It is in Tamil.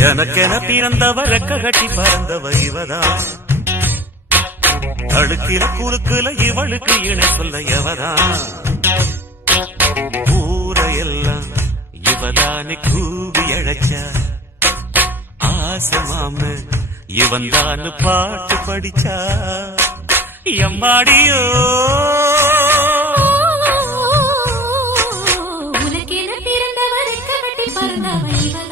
எனக்கென பிறந்தவ ரெக்க கட்டி பறந்தவ இவதான் அழுக்கிற குறுக்குல இவளுக்கு இணை சொல்ல எவதான் ஊரையெல்லாம் இவதானே கூவி அழைச்சா ஆசை மாம இவன் தான் பாட்டு படிச்சா எம்மாடியோ உனக்கென பிறந்தவர் ரெக்க கட்டி பறந்தவ இவதான்